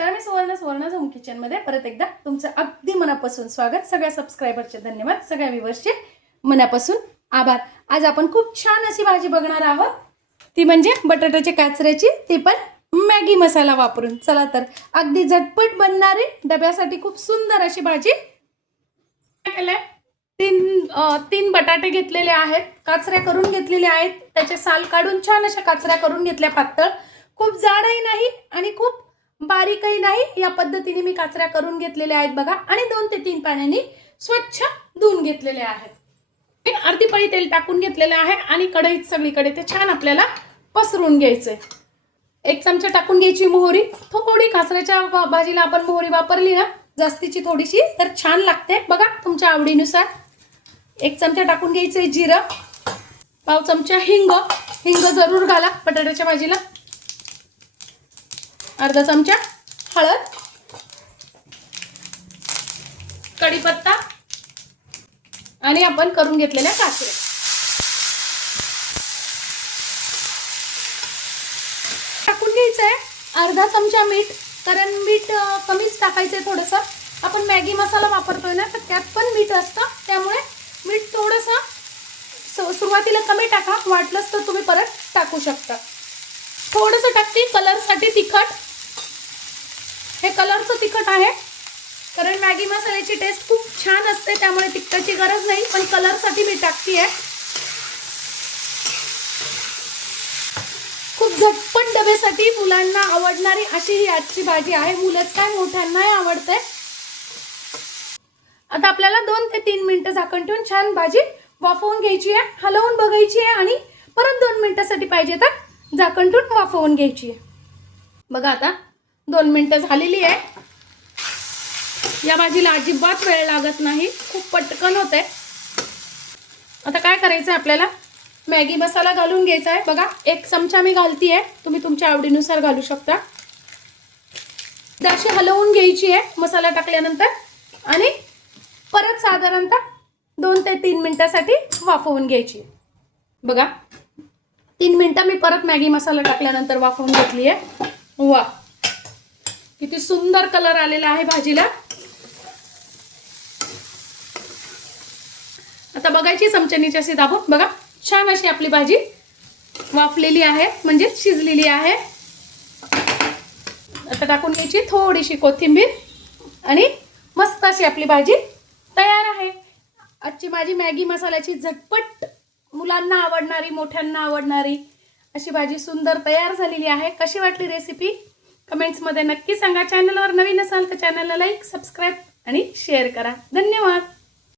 नमस्कार, मी सुवर्णा's होम किचनमध्ये परत एकदा तुमचं अगदी मनापासून स्वागत. सगळ्या सबस्क्रायबरचे धन्यवाद, सगळ्या व्ह्यूअर्सचे मनापासून आभार. आज आपण खूप छान अशी भाजी बघणार आहोत, ती म्हणजे बटाट्याच्या काचऱ्याची, ती पण मॅगी मसाला वापरून. चला तर अगदी झटपट बनणारी, डब्यासाठी खूप सुंदर अशी भाजी. तीन बटाटे घेतलेले आहेत, काचऱ्या करून घेतलेल्या आहेत. त्याचे साल काढून छान अशा काचऱ्या करून घेतल्या, पातळ, खूप जाडही नाही आणि खूप बारीकही नाही. या पद्धतीने मी काचऱ्या करून घेतलेल्या आहेत बघा. आणि 2 ते 3 पाण्याने स्वच्छ धुवून घेतलेले आहेत. अर्धी पळी तेल टाकून घेतलेलं आहे आणि कढईत सगळीकडे ते छान आपल्याला पसरून घ्यायचंय. 1 चमचा टाकून घ्यायची मोहरी. थोडी काचऱ्याच्या भाजीला आपण मोहरी वापरली ना जास्तीची थोडीशी, तर छान लागते बघा, तुमच्या आवडीनुसार. 1 चमचा टाकून घ्यायचंय जिरं. पाव चमचा हिंग. हिंग जरूर घाला बटाट्याच्या भाजीला. अर्धा चमचा हळद, कढीपत्ता आणि आपण करून घेतलेल्या काचऱ्या. टाकून घ्यायचंय अर्धा चमचा मीठ, कारण मीठ कमीच टाकायचंय थोडंसं. आपण मॅगी मसाला वापरतोय ना, तर त्यात पण मीठ असतं, त्यामुळे मीठ थोडंसं सुरुवातीला कमी टाका, वाटलंच तर तुम्ही परत टाकू शकता. थोडंसं टाकते कलरसाठी तिखट. हे कलरचं तिखट आहे, कारण मॅगी मसाल्याची टेस्ट खूप छान असते, त्यामुळे तिखटाची गरज नाही, पण कलरसाठी मी टाकते. खूप झटपट डब्यासाठी मुलांना आवडणारी अशी ही आजची भाजी आहे. मुलंच काय, मोठ्यांनाही आवडते. आता आपल्याला 2 ते 3 मिनिटं झाकण ठेवून छान भाजी वाफवून घ्यायची आहे. हलवून बघायची आहे आणि परत 2 मिनिटासाठी पाहिजे तर झाकण ठेवून वाफवून घ्यायची आहे. बघा आता 2 मिनिटं झालेली आहे. या भाजीला अजिबात वेळ लागत नाही, खूप पटकन होते. आता काय करायचं आपल्याला, मॅगी मसाला घालून घ्यायचा आहे बघा. 1 चमचा मी घालतीये, तुम्ही तुमच्या आवडीनुसार घालू शकता. अशी हलवून घ्यायची आहे मसाला टाकल्यानंतर आणि परत साधारणतः 2 ते 3 मिनिटासाठी वाफवून घ्यायची. बघा 3 मिनिटं मी परत मॅगी मसाला टाकल्यानंतर वाफवून घेतली आहे. वा, किती सुंदर कलर आलेला आहे भाजीला. आता बघायची चमच्यानी अशी दाबून बघा, छान अशी आपली भाजी वाफलेली आहे, म्हणजे शिजलेली आहे. आता टाकून घ्यायची थोडीशी कोथिंबीर आणि मस्त अशी आपली भाजी तयार आहे. आजची माझी मॅगी मसाल्याची झटपट, मुलांना आवडणारी, मोठ्यांना आवडणारी अशी भाजी सुंदर तयार झालेली आहे. कशी वाटली रेसिपी कमेंट्समध्ये नक्की सांगा. चॅनलवर नवीन असाल तर चॅनलला लाईक, सबस्क्राईब आणि शेअर करा. धन्यवाद.